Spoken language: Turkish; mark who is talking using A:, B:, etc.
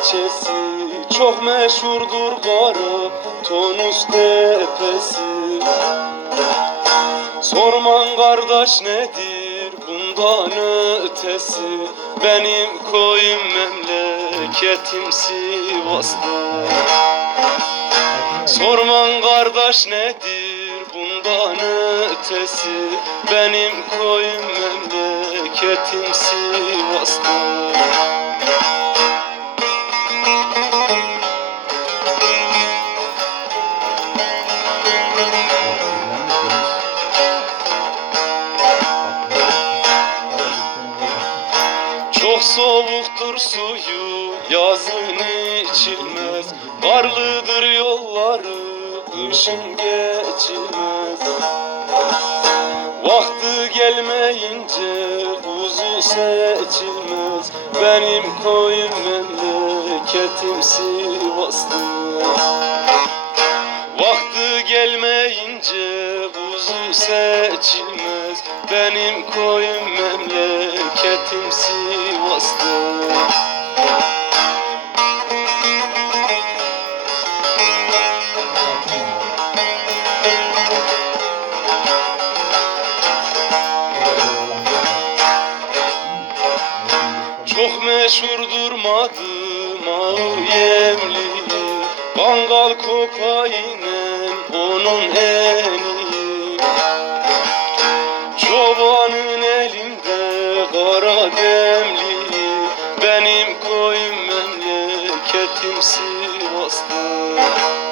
A: ilçesi. Çok meşhurdur Kara Tonus tepesi. Sorman kardeş nedir bundan ötesi? Benim koyum memleketim Sivas'ta Sorman kardeş nedir bundan ötesi? Benim koyum memleketim Sivas'ta Çok soğuktur suyu yazın içilmez. Karlıdır yolları kışın geçilmez. Vakti gelmeyince kuzu seçilmez. Benim koyum memleketim Sivas'tır. Vakti gelmeyince kuzu seçilmez. Benim koyum memleketim Sivas'tır Çok meşhurdur madım ağır yemli. Kangal kopainen onun eni Çobanın elinde kara demli Koyum memleketim Sivas'tır